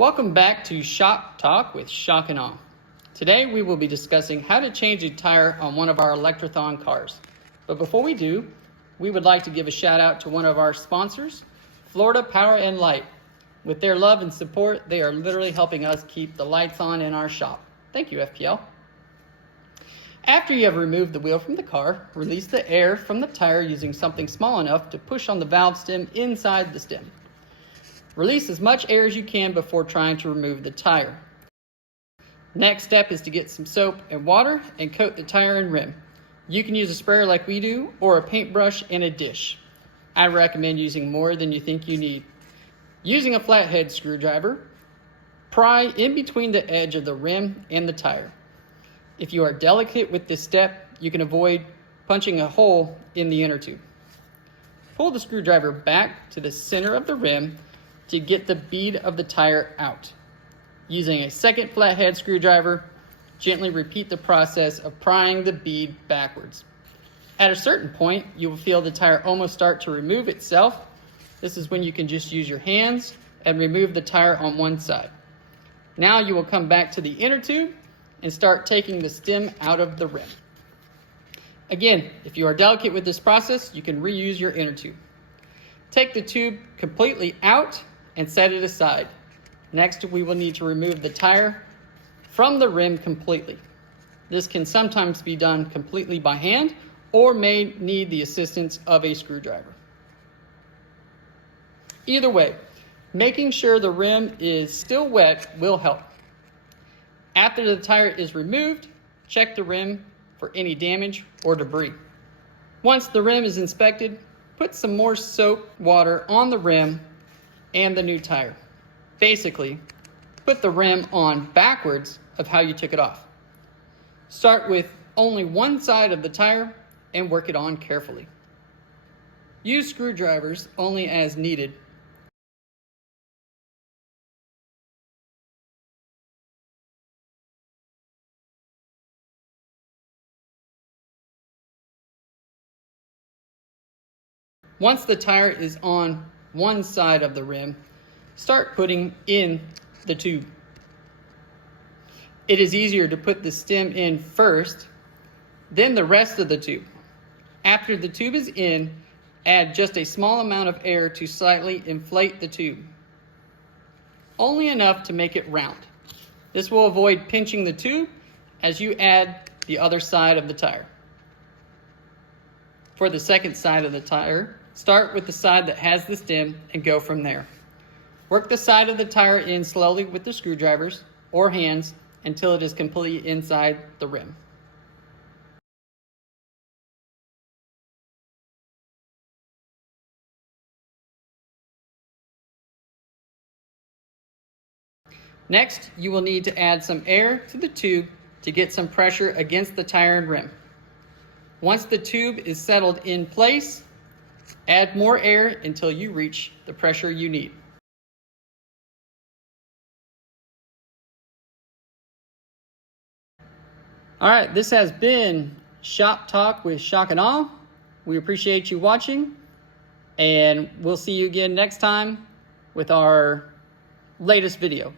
Welcome back to Shop Talk with Shock and Awe. Today we will be discussing how to change a tire on one of our Electrathon cars. But before we do, we would like to give a shout out to one of our sponsors, Florida Power and Light. With their love and support, they are literally helping us keep the lights on in our shop. Thank you, FPL. After you have removed the wheel from the car, release the air from the tire using something small enough to push on the valve stem inside the stem. Release as much air as you can before trying to remove the tire. Next step is to get some soap and water and coat the tire and rim. You can use a sprayer like we do or a paintbrush and a dish. I recommend using more than you think you need. Using a flathead screwdriver, pry in between the edge of the rim and the tire. If you are delicate with this step, you can avoid punching a hole in the inner tube. Pull the screwdriver back to the center of the rim to get the bead of the tire out. Using a second flathead screwdriver, gently repeat the process of prying the bead backwards. At a certain point, you will feel the tire almost start to remove itself. This is when you can just use your hands and remove the tire on one side. Now you will come back to the inner tube and start taking the stem out of the rim. Again, if you are delicate with this process, you can reuse your inner tube. Take the tube completely out and set it aside. Next, we will need to remove the tire from the rim completely. This can sometimes be done completely by hand or may need the assistance of a screwdriver. Either way, making sure the rim is still wet will help. After the tire is removed, check the rim for any damage or debris. Once the rim is inspected, put some more soap water on the rim and the new tire. Basically, put the rim on backwards of how you took it off. Start with only one side of the tire and work it on carefully. Use screwdrivers only as needed. Once the tire is on one side of the rim, start putting in the tube. It is easier to put the stem in first, then the rest of the tube. After the tube is in, add just a small amount of air to slightly inflate the tube. Only enough to make it round. This will avoid pinching the tube as you add the other side of the tire. For the second side of the tire, start with the side that has the stem and go from there. Work the side of the tire in slowly with the screwdrivers or hands until it is completely inside the rim. Next, you will need to add some air to the tube to get some pressure against the tire and rim. Once the tube is settled in place, add more air until you reach the pressure you need. All right, this has been Shop Talk with Shock and Awe. We appreciate you watching, and we'll see you again next time with our latest video.